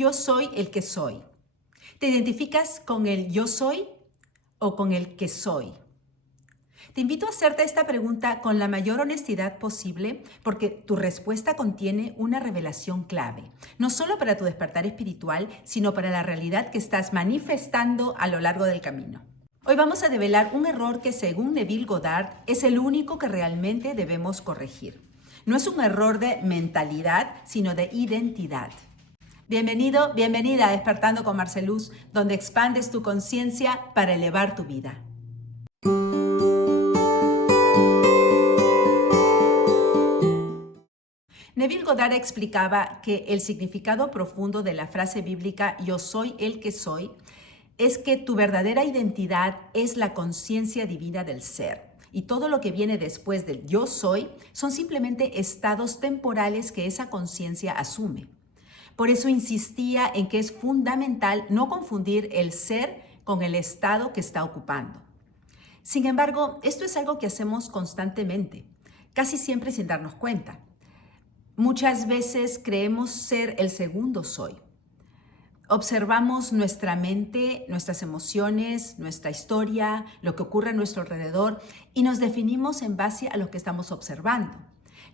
Yo soy el que soy. ¿Te identificas con el yo soy o con el que soy? Te invito a hacerte esta pregunta con la mayor honestidad posible porque tu respuesta contiene una revelación clave, no solo para tu despertar espiritual, sino para la realidad que estás manifestando a lo largo del camino. Hoy vamos a develar un error que, según Neville Goddard, es el único que realmente debemos corregir. No es un error de mentalidad, sino de identidad. Bienvenido, bienvenida a Despertando con Marceluz, donde expandes tu conciencia para elevar tu vida. Neville Goddard explicaba que el significado profundo de la frase bíblica "Yo soy el que soy" es que tu verdadera identidad es la conciencia divina del ser. Y todo lo que viene después del yo soy son simplemente estados temporales que esa conciencia asume. Por eso insistía en que es fundamental no confundir el ser con el estado que está ocupando. Sin embargo, esto es algo que hacemos constantemente, casi siempre sin darnos cuenta. Muchas veces creemos ser el segundo soy. Observamos nuestra mente, nuestras emociones, nuestra historia, lo que ocurre a nuestro alrededor y nos definimos en base a lo que estamos observando.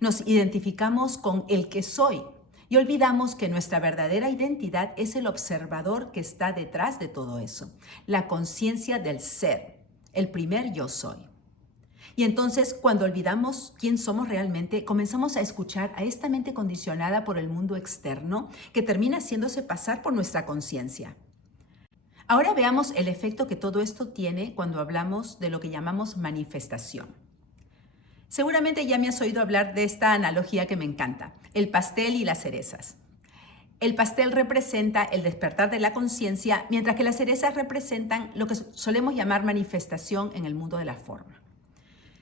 Nos identificamos con el que soy y olvidamos que nuestra verdadera identidad es el observador que está detrás de todo eso, la conciencia del ser, el primer yo soy. Y entonces, cuando olvidamos quién somos realmente, comenzamos a escuchar a esta mente condicionada por el mundo externo que termina haciéndose pasar por nuestra conciencia. Ahora veamos el efecto que todo esto tiene cuando hablamos de lo que llamamos manifestación. Seguramente ya me has oído hablar de esta analogía que me encanta, el pastel y las cerezas. El pastel representa el despertar de la conciencia, mientras que las cerezas representan lo que solemos llamar manifestación en el mundo de la forma.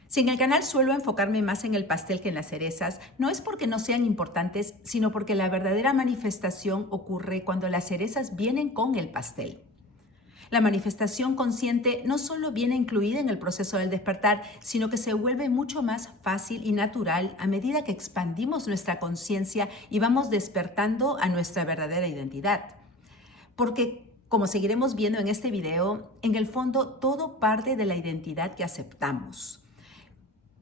Si en el canal suelo enfocarme más en el pastel que en las cerezas, no es porque no sean importantes, sino porque la verdadera manifestación ocurre cuando las cerezas vienen con el pastel. La manifestación consciente no solo viene incluida en el proceso del despertar, sino que se vuelve mucho más fácil y natural a medida que expandimos nuestra conciencia y vamos despertando a nuestra verdadera identidad. Porque, como seguiremos viendo en este video, en el fondo todo parte de la identidad que aceptamos.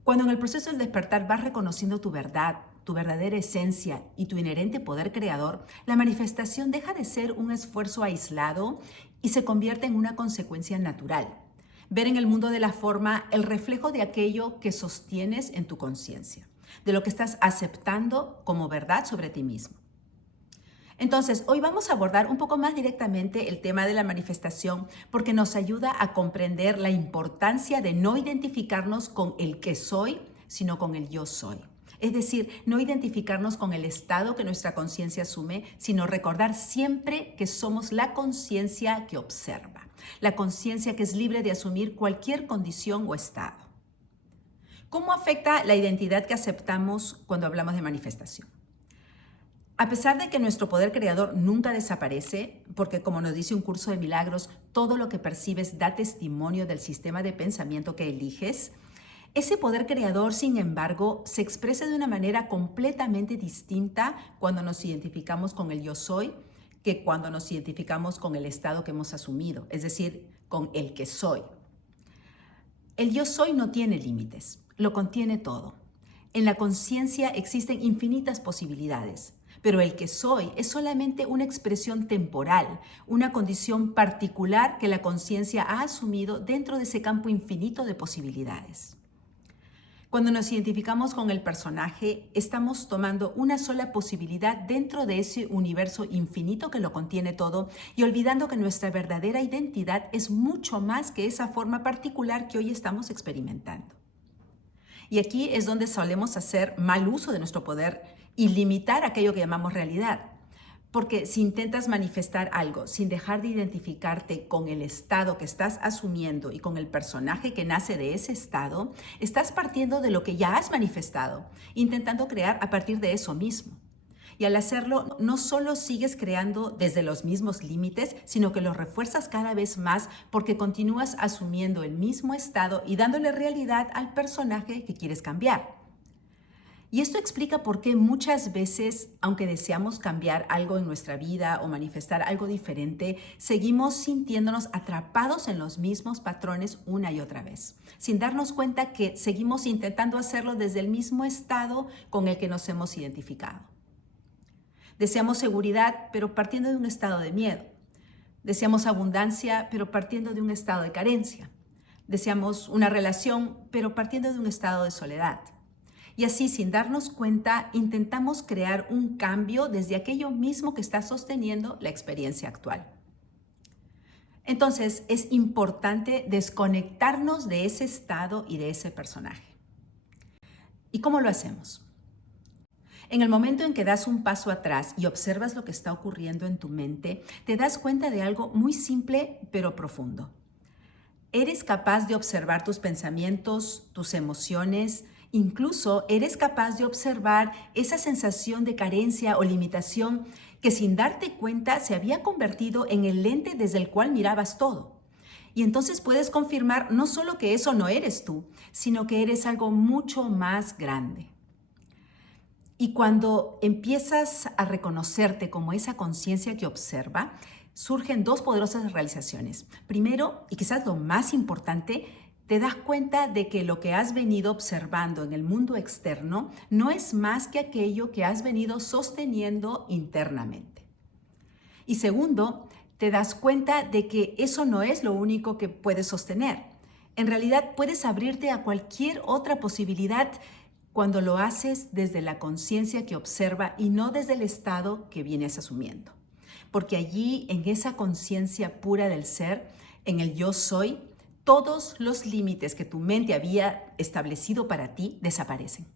Cuando en el proceso del despertar vas reconociendo tu verdad, tu verdadera esencia y tu inherente poder creador, la manifestación deja de ser un esfuerzo aislado y se convierte en una consecuencia natural. Ver en el mundo de la forma el reflejo de aquello que sostienes en tu conciencia, de lo que estás aceptando como verdad sobre ti mismo. Entonces, hoy vamos a abordar un poco más directamente el tema de la manifestación porque nos ayuda a comprender la importancia de no identificarnos con el que soy, sino con el yo soy. Es decir, no identificarnos con el estado que nuestra conciencia asume, sino recordar siempre que somos la conciencia que observa, la conciencia que es libre de asumir cualquier condición o estado. ¿Cómo afecta la identidad que aceptamos cuando hablamos de manifestación? A pesar de que nuestro poder creador nunca desaparece, porque como nos dice un curso de milagros, todo lo que percibes da testimonio del sistema de pensamiento que eliges, ese poder creador, sin embargo, se expresa de una manera completamente distinta cuando nos identificamos con el yo soy que cuando nos identificamos con el estado que hemos asumido, es decir, con el que soy. El yo soy no tiene límites, lo contiene todo. En la conciencia existen infinitas posibilidades. Pero el que soy es solamente una expresión temporal, una condición particular que la conciencia ha asumido dentro de ese campo infinito de posibilidades. Cuando nos identificamos con el personaje, estamos tomando una sola posibilidad dentro de ese universo infinito que lo contiene todo y olvidando que nuestra verdadera identidad es mucho más que esa forma particular que hoy estamos experimentando. Y aquí es donde solemos hacer mal uso de nuestro poder y limitar aquello que llamamos realidad. Porque si intentas manifestar algo sin dejar de identificarte con el estado que estás asumiendo y con el personaje que nace de ese estado, estás partiendo de lo que ya has manifestado, intentando crear a partir de eso mismo. Y al hacerlo, no solo sigues creando desde los mismos límites, sino que los refuerzas cada vez más porque continúas asumiendo el mismo estado y dándole realidad al personaje que quieres cambiar. Y esto explica por qué muchas veces, aunque deseamos cambiar algo en nuestra vida o manifestar algo diferente, seguimos sintiéndonos atrapados en los mismos patrones una y otra vez, sin darnos cuenta que seguimos intentando hacerlo desde el mismo estado con el que nos hemos identificado. Deseamos seguridad, pero partiendo de un estado de miedo. Deseamos abundancia, pero partiendo de un estado de carencia. Deseamos una relación, pero partiendo de un estado de soledad. Y así, sin darnos cuenta, intentamos crear un cambio desde aquello mismo que está sosteniendo la experiencia actual. Entonces, es importante desconectarnos de ese estado y de ese personaje. ¿Y cómo lo hacemos? En el momento en que das un paso atrás y observas lo que está ocurriendo en tu mente, te das cuenta de algo muy simple pero profundo. Eres capaz de observar tus pensamientos, tus emociones. Incluso eres capaz de observar esa sensación de carencia o limitación que sin darte cuenta se había convertido en el lente desde el cual mirabas todo. Y entonces puedes confirmar no solo que eso no eres tú, sino que eres algo mucho más grande. Y cuando empiezas a reconocerte como esa conciencia que observa, surgen dos poderosas realizaciones. Primero, y quizás lo más importante, te das cuenta de que lo que has venido observando en el mundo externo no es más que aquello que has venido sosteniendo internamente. Y segundo, te das cuenta de que eso no es lo único que puedes sostener. En realidad puedes abrirte a cualquier otra posibilidad cuando lo haces desde la conciencia que observa y no desde el estado que vienes asumiendo. Porque allí, en esa conciencia pura del ser, en el yo soy, todos los límites que tu mente había establecido para ti desaparecen.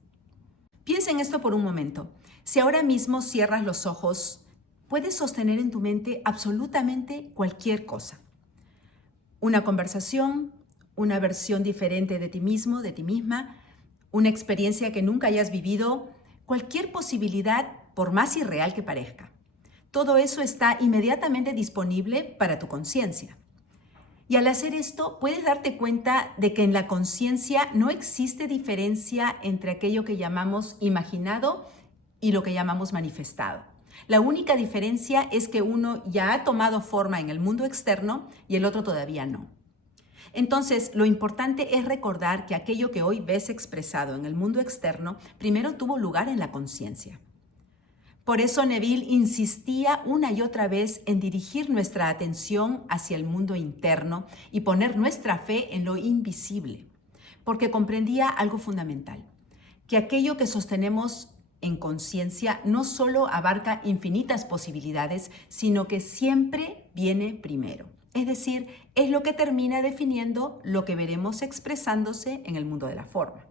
Piensa en esto por un momento. Si ahora mismo cierras los ojos, puedes sostener en tu mente absolutamente cualquier cosa. Una conversación, una versión diferente de ti mismo, de ti misma, una experiencia que nunca hayas vivido, cualquier posibilidad, por más irreal que parezca. Todo eso está inmediatamente disponible para tu conciencia. Y al hacer esto, puedes darte cuenta de que en la conciencia no existe diferencia entre aquello que llamamos imaginado y lo que llamamos manifestado. La única diferencia es que uno ya ha tomado forma en el mundo externo y el otro todavía no. Entonces, lo importante es recordar que aquello que hoy ves expresado en el mundo externo primero tuvo lugar en la conciencia. Por eso Neville insistía una y otra vez en dirigir nuestra atención hacia el mundo interno y poner nuestra fe en lo invisible, porque comprendía algo fundamental, que aquello que sostenemos en conciencia no solo abarca infinitas posibilidades, sino que siempre viene primero. Es decir, es lo que termina definiendo lo que veremos expresándose en el mundo de la forma.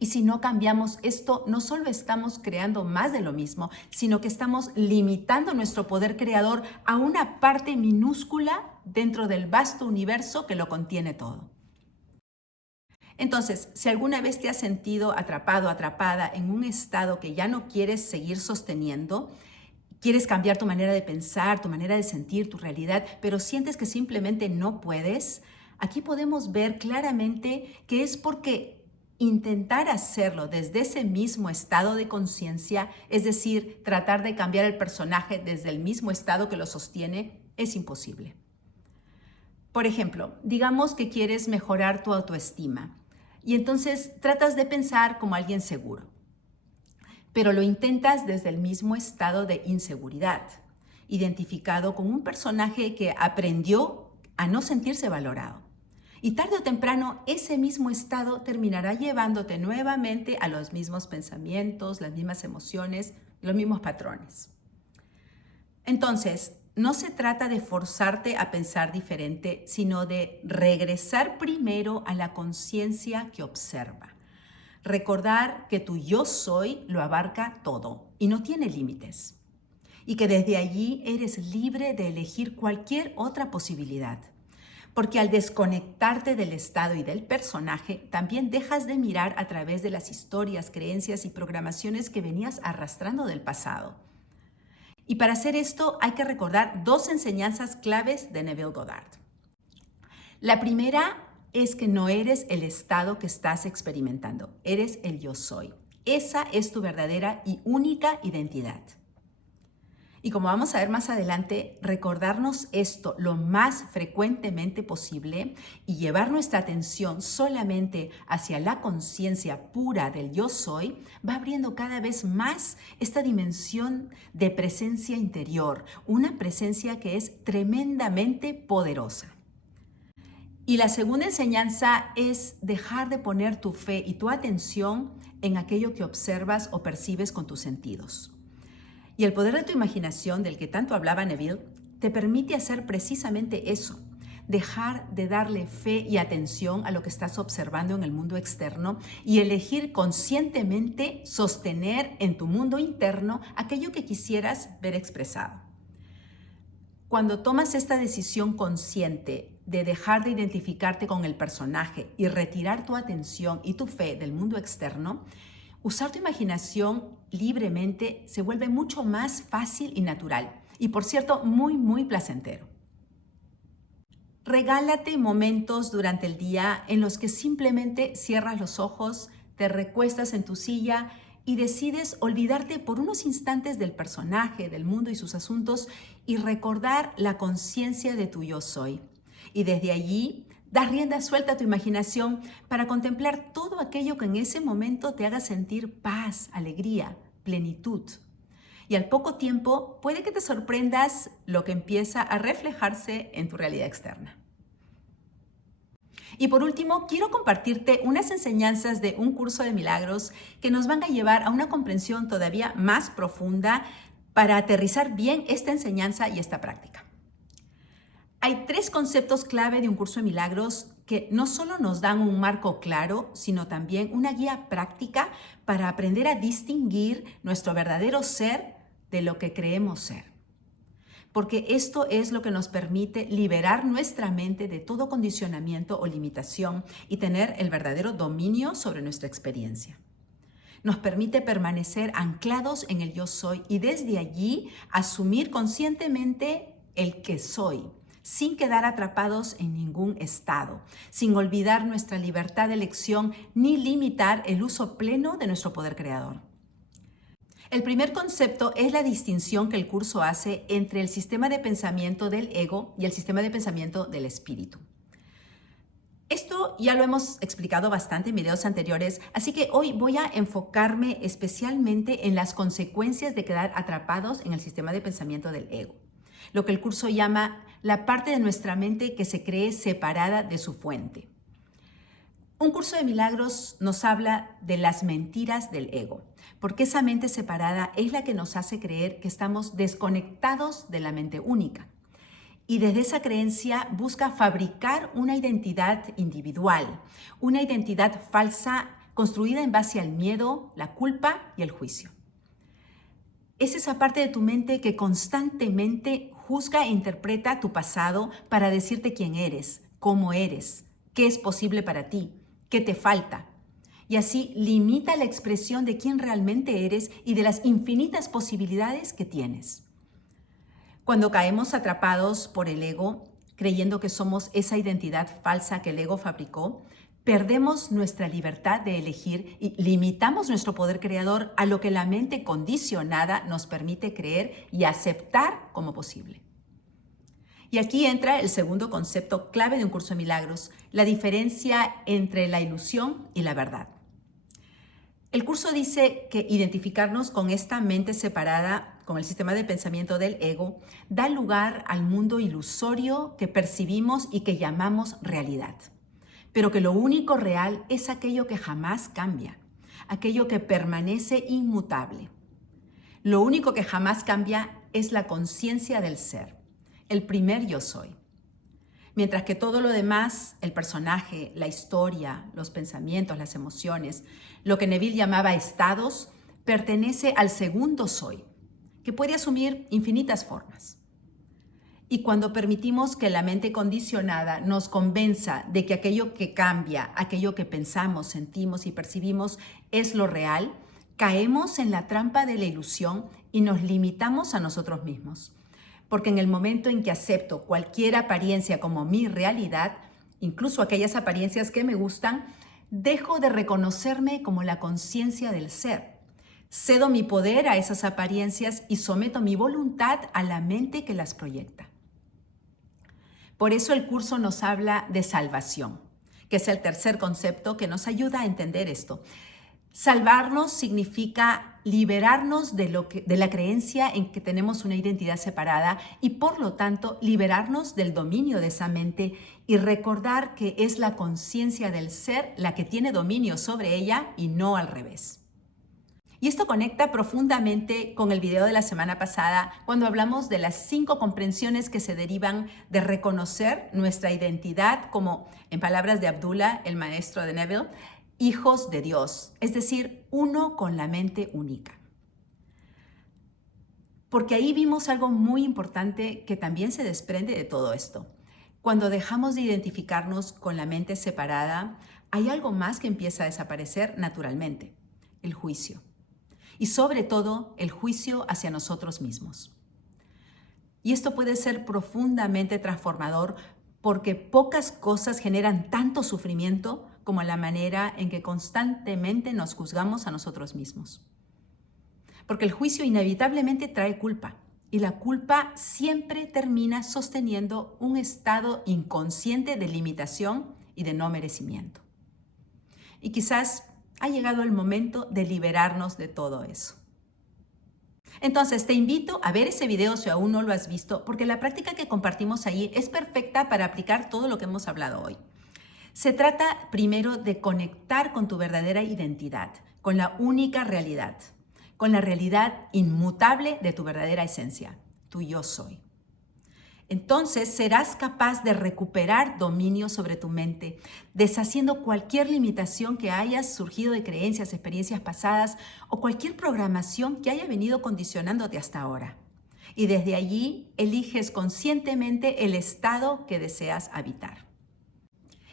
Y si no cambiamos esto, no solo estamos creando más de lo mismo, sino que estamos limitando nuestro poder creador a una parte minúscula dentro del vasto universo que lo contiene todo. Entonces, si alguna vez te has sentido atrapado, atrapada en un estado que ya no quieres seguir sosteniendo, quieres cambiar tu manera de pensar, tu manera de sentir, tu realidad, pero sientes que simplemente no puedes, aquí podemos ver claramente que es porque intentar hacerlo desde ese mismo estado de conciencia, es decir, tratar de cambiar el personaje desde el mismo estado que lo sostiene, es imposible. Por ejemplo, digamos que quieres mejorar tu autoestima y entonces tratas de pensar como alguien seguro, pero lo intentas desde el mismo estado de inseguridad, identificado con un personaje que aprendió a no sentirse valorado. Y tarde o temprano ese mismo estado terminará llevándote nuevamente a los mismos pensamientos, las mismas emociones, los mismos patrones. Entonces, no se trata de forzarte a pensar diferente, sino de regresar primero a la conciencia que observa. Recordar que tu yo soy lo abarca todo y no tiene límites. Y que desde allí eres libre de elegir cualquier otra posibilidad. Porque al desconectarte del estado y del personaje, también dejas de mirar a través de las historias, creencias y programaciones que venías arrastrando del pasado. Y para hacer esto hay que recordar dos enseñanzas claves de Neville Goddard. La primera es que no eres el estado que estás experimentando, eres el yo soy. Esa es tu verdadera y única identidad. Y como vamos a ver más adelante, recordarnos esto lo más frecuentemente posible y llevar nuestra atención solamente hacia la conciencia pura del yo soy, va abriendo cada vez más esta dimensión de presencia interior, una presencia que es tremendamente poderosa. Y la segunda enseñanza es dejar de poner tu fe y tu atención en aquello que observas o percibes con tus sentidos. Y el poder de tu imaginación, del que tanto hablaba Neville, te permite hacer precisamente eso, dejar de darle fe y atención a lo que estás observando en el mundo externo y elegir conscientemente sostener en tu mundo interno aquello que quisieras ver expresado. Cuando tomas esta decisión consciente de dejar de identificarte con el personaje y retirar tu atención y tu fe del mundo externo, usar tu imaginación libremente se vuelve mucho más fácil y natural. Y por cierto, muy placentero. Regálate momentos durante el día en los que simplemente cierras los ojos, te recuestas en tu silla y decides olvidarte por unos instantes del personaje, del mundo y sus asuntos y recordar la conciencia de tu yo soy. Y desde allí das rienda suelta a tu imaginación para contemplar todo aquello que en ese momento te haga sentir paz, alegría, plenitud. Y al poco tiempo puede que te sorprendas lo que empieza a reflejarse en tu realidad externa. Y por último, quiero compartirte unas enseñanzas de un curso de milagros que nos van a llevar a una comprensión todavía más profunda para aterrizar bien esta enseñanza y esta práctica. Hay 3 conceptos clave de un curso de milagros que no solo nos dan un marco claro, sino también una guía práctica para aprender a distinguir nuestro verdadero ser de lo que creemos ser. Porque esto es lo que nos permite liberar nuestra mente de todo condicionamiento o limitación y tener el verdadero dominio sobre nuestra experiencia. Nos permite permanecer anclados en el yo soy y desde allí asumir conscientemente el que soy, sin quedar atrapados en ningún estado, sin olvidar nuestra libertad de elección ni limitar el uso pleno de nuestro poder creador. El primer concepto es la distinción que el curso hace entre el sistema de pensamiento del ego y el sistema de pensamiento del espíritu. Esto ya lo hemos explicado bastante en videos anteriores, así que hoy voy a enfocarme especialmente en las consecuencias de quedar atrapados en el sistema de pensamiento del ego, lo que el curso llama la parte de nuestra mente que se cree separada de su fuente. Un curso de milagros nos habla de las mentiras del ego, porque esa mente separada es la que nos hace creer que estamos desconectados de la mente única. Y desde esa creencia busca fabricar una identidad individual, una identidad falsa construida en base al miedo, la culpa y el juicio. Es esa parte de tu mente que constantemente juzga e interpreta tu pasado para decirte quién eres, cómo eres, qué es posible para ti, qué te falta. Y así limita la expresión de quién realmente eres y de las infinitas posibilidades que tienes. Cuando caemos atrapados por el ego, creyendo que somos esa identidad falsa que el ego fabricó, perdemos nuestra libertad de elegir y limitamos nuestro poder creador a lo que la mente condicionada nos permite creer y aceptar como posible. Y aquí entra el segundo concepto clave de un curso de milagros, la diferencia entre la ilusión y la verdad. El curso dice que identificarnos con esta mente separada, con el sistema de pensamiento del ego, da lugar al mundo ilusorio que percibimos y que llamamos realidad. Pero que lo único real es aquello que jamás cambia, aquello que permanece inmutable. Lo único que jamás cambia es la conciencia del ser, el primer yo soy. Mientras que todo lo demás, el personaje, la historia, los pensamientos, las emociones, lo que Neville llamaba estados, pertenece al segundo soy, que puede asumir infinitas formas. Y cuando permitimos que la mente condicionada nos convenza de que aquello que cambia, aquello que pensamos, sentimos y percibimos es lo real, caemos en la trampa de la ilusión y nos limitamos a nosotros mismos. Porque en el momento en que acepto cualquier apariencia como mi realidad, incluso aquellas apariencias que me gustan, Dejo de reconocerme como la conciencia del ser. Cedo mi poder a esas apariencias y someto mi voluntad a la mente que las proyecta. Por eso el curso nos habla de salvación, que es el tercer concepto que nos ayuda a entender esto. Salvarnos significa liberarnos de la creencia en que tenemos una identidad separada y por lo tanto liberarnos del dominio de esa mente y recordar que es la conciencia del ser la que tiene dominio sobre ella y no al revés. Y esto conecta profundamente con el video de la semana pasada cuando hablamos de las 5 comprensiones que se derivan de reconocer nuestra identidad como, en palabras de Abdullah, el maestro de Neville, hijos de Dios, es decir, uno con la mente única. Porque ahí vimos algo muy importante que también se desprende de todo esto. Cuando dejamos de identificarnos con la mente separada, hay algo más que empieza a desaparecer naturalmente, el juicio. Y sobre todo, el juicio hacia nosotros mismos. Y esto puede ser profundamente transformador porque pocas cosas generan tanto sufrimiento como la manera en que constantemente nos juzgamos a nosotros mismos. Porque el juicio inevitablemente trae culpa y la culpa siempre termina sosteniendo un estado inconsciente de limitación y de no merecimiento. Y quizás ha llegado el momento de liberarnos de todo eso. Entonces, te invito a ver ese video si aún no lo has visto, porque la práctica que compartimos allí es perfecta para aplicar todo lo que hemos hablado hoy. Se trata primero de conectar con tu verdadera identidad, con la única realidad, con la realidad inmutable de tu verdadera esencia, tu yo soy. Entonces serás capaz de recuperar dominio sobre tu mente, deshaciendo cualquier limitación que haya surgido de creencias, experiencias pasadas o cualquier programación que haya venido condicionándote hasta ahora. Y desde allí eliges conscientemente el estado que deseas habitar.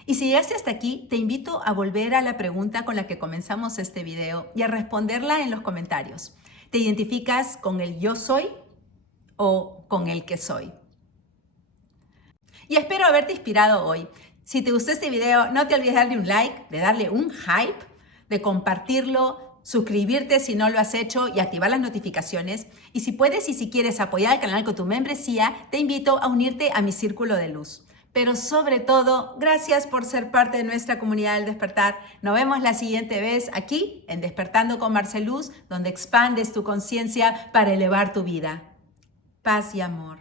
Y si llegaste hasta aquí, te invito a volver a la pregunta con la que comenzamos este video y a responderla en los comentarios. ¿Te identificas con el yo soy o con el que soy? Y espero haberte inspirado hoy. Si te gustó este video, no te olvides de darle un like, de darle un hype, de compartirlo, suscribirte si no lo has hecho y activar las notificaciones. Y si puedes y si quieres apoyar al canal con tu membresía, te invito a unirte a mi círculo de luz. Pero sobre todo, gracias por ser parte de nuestra comunidad del despertar. Nos vemos la siguiente vez aquí en Despertando con Marceluz, donde expandes tu conciencia para elevar tu vida. Paz y amor.